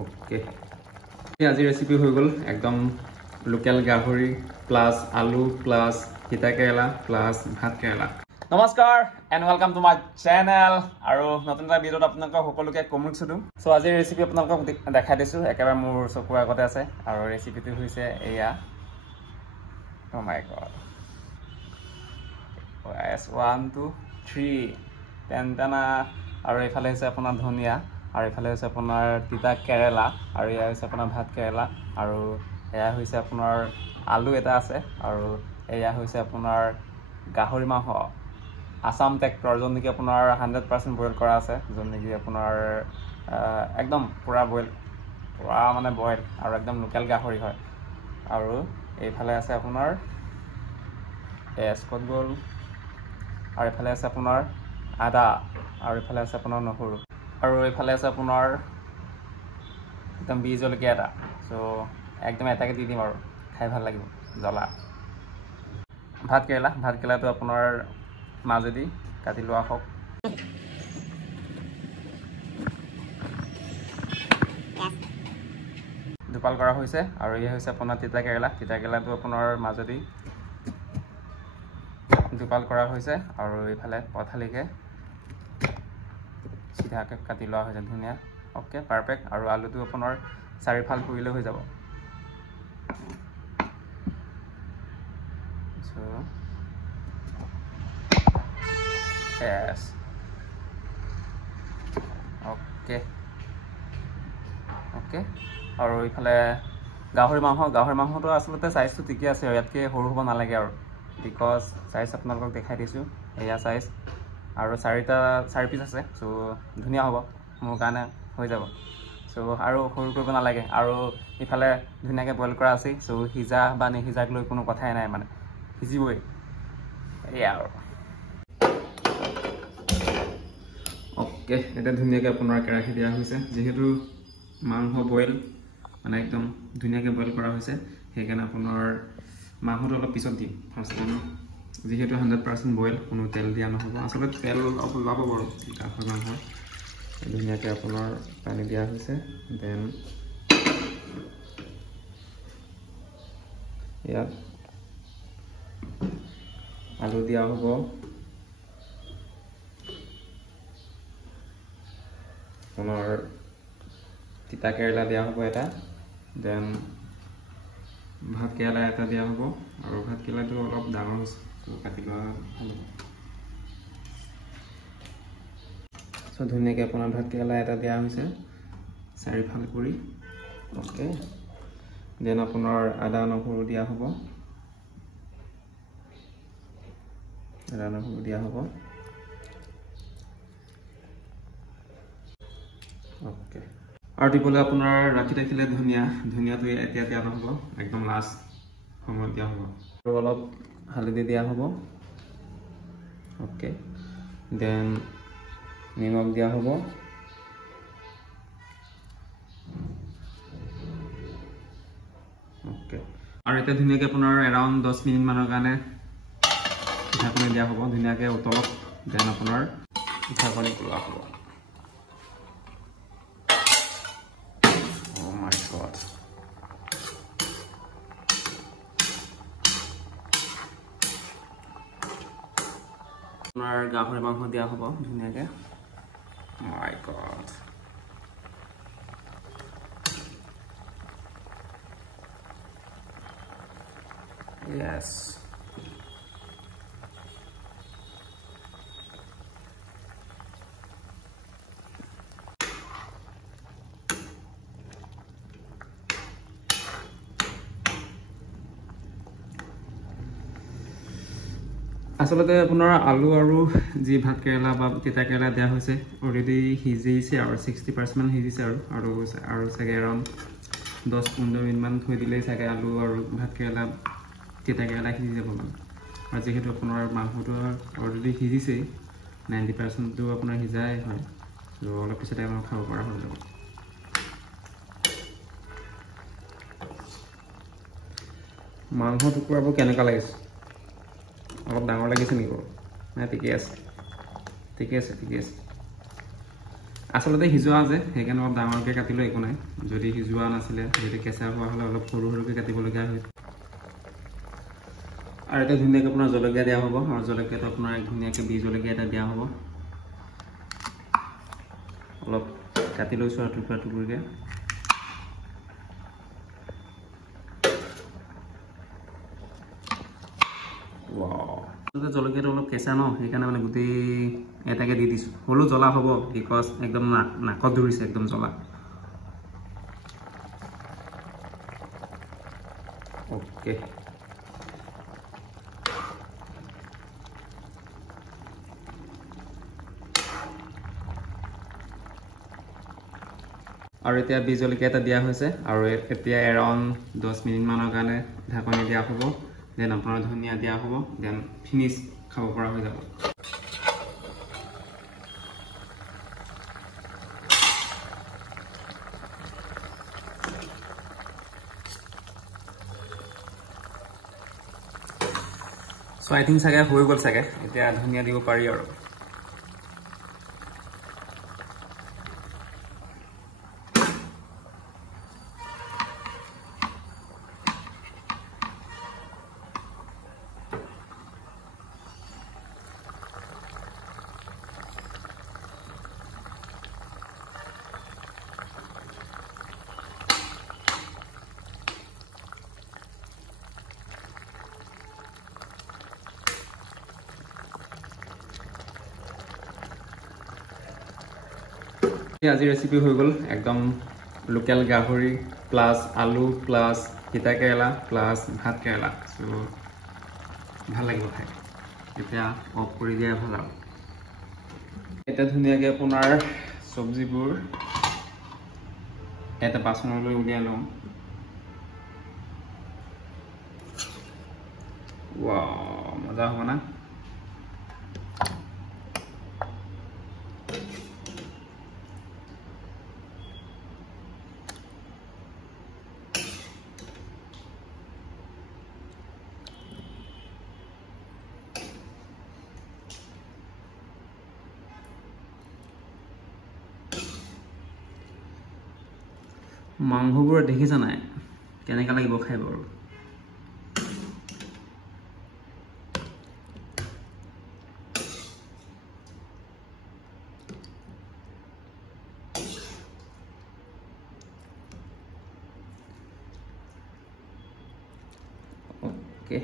Okay আজি recipe হৈ গ'ল একদম লোকেল গাহৰি প্লাছ আলু প্লাছ তিতা কেৰেলা প্লাছ ভাত কেৰেলা। নমস্কাৰ and welcome to my channel আৰু নতুন এটা ভিডিঅ'ত আপোনালোকক সকলোকে কমুৰিছোঁ। চ' আজিৰ ৰেচিপি আপোনালোকক দেখাই দিছোঁ, একেবাৰে মোৰ চকুৰ আগতে আছে আৰু ৰেচিপিটো হৈছে এয়া। অ' মাই গড, 1 2 3 টেনটানা। আৰু এইফালে হৈছে আপোনাৰ ধনিয়া, আৰু এইফালে হৈছে আপোনাৰ তিতা কেৰেলা, আৰু এয়া হৈছে আপোনাৰ ভাত কেৰেলা, আৰু এয়া হৈছে আপোনাৰ আলু এটা আছে, আৰু এয়া হৈছে আপোনাৰ গাহৰি মাংস আসাম ট্ৰেক্টৰ, যোন নেকি আপোনাৰ 100% বইল কৰা আছে, যোন নেকি আপোনাৰ একদম পূৰা বইল, পূৰা মানে বইল আৰু একদম লোকেল গাহৰি হয়। আৰু এইফালে আছে আপোনাৰ ক'ত গ'ল, আৰু এইফালে আছে আপোনাৰ আদা, আৰু এইফালে আছে আপোনাৰ নহৰু, আৰু এইফালে আছে আপোনাৰ একদম বি জলকীয়া এটা। চ' একদম এটাকে দি দিম আৰু খাই ভাল লাগিব জ্বলা। ভাত কেৰেলাটো আপোনাৰ মাজেদি কাটি লোৱা হওক। দুপাল কৰা হৈছে, আৰু এয়া হৈছে আপোনাৰ তিতা কেৰেলাটো আপোনাৰ মাজেদি দুপাল কৰা হৈছে, আৰু এইফালে পথালিকৈ চিধাকৈ কাটি লোৱা হৈছে ধুনীয়া। Okay perfect. আৰু আলুটো আপোনাৰ 4 ফাল কৰিলে হৈ যাব। Yes. Okay. আৰু এইফালে গাহৰি মাংসটো আচলতে চাইজটো ঠিকে আছে, ইয়াতকৈ সৰু হ'ব নালাগে আৰু, বিকজ চাইজ আপোনালোকক দেখাই দিছোঁ, এয়া চাইজ, আৰু 4 পিচ আছে। চ' ধুনীয়া হ'ব, মোৰ কাৰণে হৈ যাব। চ' আৰু সৰু কৰিব নালাগে। আৰু ইফালে ধুনীয়াকৈ বইল কৰা আছেই। চ' সিজা বা নিসিজাক লৈ কোনো কথাই নাই, মানে সিজিবই এয়া আৰু। অ'কে, এতিয়া ধুনীয়াকৈ আপোনাৰ কেৰাহী দিয়া হৈছে, যিহেতু মাংস বইল মানে একদম ধুনীয়াকৈ বইল কৰা হৈছে, সেইকাৰণে আপোনাৰ মাংসটো অলপ পিছত দিম ফাৰ্ষ্ট, যিহেতু 100% বইল, কোনো তেল দিয়া নহ'ব। আচলতে তেল অলপ ওলাব বাৰু গাহৰি মাংস। ধুনীয়াকৈ আপোনাৰ পানী দিয়া হৈছে, দেন ইয়াত আলু দিয়া হ'ব, আপোনাৰ তিতা কেৰেলা দিয়া হ'ব এটা, দেন ভাত কেৰেলা এটা দিয়া হ'ব, আৰু ভাত কেৰেলাটো অলপ ডাঙৰ হৈছে, কাটি লোৱা হ'ব। চ' ধুনীয়াকৈ আপোনাৰ ভাত কেৰেলা এটা দিয়া হৈছে 4 ফাল কৰি। অ'কে, দেন আপোনাৰ আদা নহৰু দিয়া হ'ব, অ'কে। আৰু দিবলৈ আপোনাৰ ৰাখি থাকিলে ধনিয়াটো এতিয়া দিয়া নহ'ব, একদম লাষ্ট সময়ত দিয়া হ'ব। আৰু অলপ হালধি দিয়া হ'ব, অ'কে, দেন নিমখ দিয়া হ'ব, অ'কে। আৰু এতিয়া ধুনীয়াকৈ আপোনাৰ এৰাউণ্ড 10 মিনিটমানৰ কাৰণে পিঠাখনি দিয়া হ'ব, ধুনীয়াকৈ উতলক, দেন আপোনাৰ পিঠাখনি তোলা হ'ব। Oh my God. আপোনাৰ গাহৰি মাংস দিয়া হ'ব ধুনীয়াকৈ। My God. Yes. আচলতে আপোনাৰ আলু আৰু যি ভাত কেৰেলা বা তিতা কেৰেলা দিয়া হৈছে অলৰেডি সিজিছে, আৰু 60% মান সিজিছে, আৰু চাগে এৰাউণ্ড 10-15 মিনিটমান থৈ দিলেই চাগে আলু আৰু ভাত কেৰেলা তিতা কেৰেলা সিজি যাব মানে। আৰু যিহেতু আপোনাৰ মাংসটো অলৰেডি সিজিছেই, 90%টো আপোনাৰ সিজাই হয়, ত' অলপ পিছতে আপোনাৰ খাব পৰা হৈ যাব। মাংস টুকুৰাবোৰ কেনেকুৱা লাগিছে? অলপ ডাঙৰ লাগিছে নেকি বাৰু? নাই, ঠিকে আছে। আচলতে সিজোৱা আছে সেইকাৰণে অলপ ডাঙৰকৈ কাটিলোঁ, একো নাই। যদি সিজোৱা নাছিলে, যদি কেঁচা হোৱা হ'লে অলপ সৰু সৰুকৈ কাটিবলগীয়া হয়। আৰু এতিয়া ধুনীয়াকৈ আপোনাৰ জলকীয়া দিয়া হ'ব, আৰু জলকীয়াটো আপোনাৰ ধুনীয়াকৈ বি জলকীয়া এটা দিয়া হ'ব। অলপ কাটি লৈছোঁ আৰু টুকুৰা টুকুৰকৈ। জলকীয়াটো অলপ কেঁচা ন, সেইকাৰণে মানে গোটেই এটাকে দি দিছোঁ। হ'লেও জ্বলা হ'ব, বিকজ একদম নাকত ধৰিছে একদম জ্বলা। অ'কে, আৰু এতিয়া বি জলকীয়া এটা দিয়া হৈছে, আৰু এতিয়া এৰাউণ্ড 10 মিনিটমানৰ কাৰণে ঢাকনি দিয়া হ'ব। দেন আপোনাৰ ধনিয়া দিয়া হ'ব, দেন ফিনিছ খাব পৰা হৈ যাব। চ' আই থিংক চাগে হৈ গ'ল চাগে, এতিয়া ধনিয়া দিব পাৰি আৰু। আজি ৰেচিপি হৈ গ'ল, একদম লোকেল গাহৰি প্লাছ আলু প্লাছ তিতা কেৰেলা প্লাছ ভাত কেৰেলা। চ' ভাল লাগিব খাই। এতিয়া অফ কৰি দিয়াই ভাল আৰু। এতিয়া ধুনীয়াকৈ আপোনাৰ চব্জিবোৰ এটা বাচনলৈ উলিয়াই লওঁ। ৱাও, মজা হ'ব না? মাংসবোৰ দেখিছা নাই কেনেকৈ লাগিব খাই বাৰু? Okay.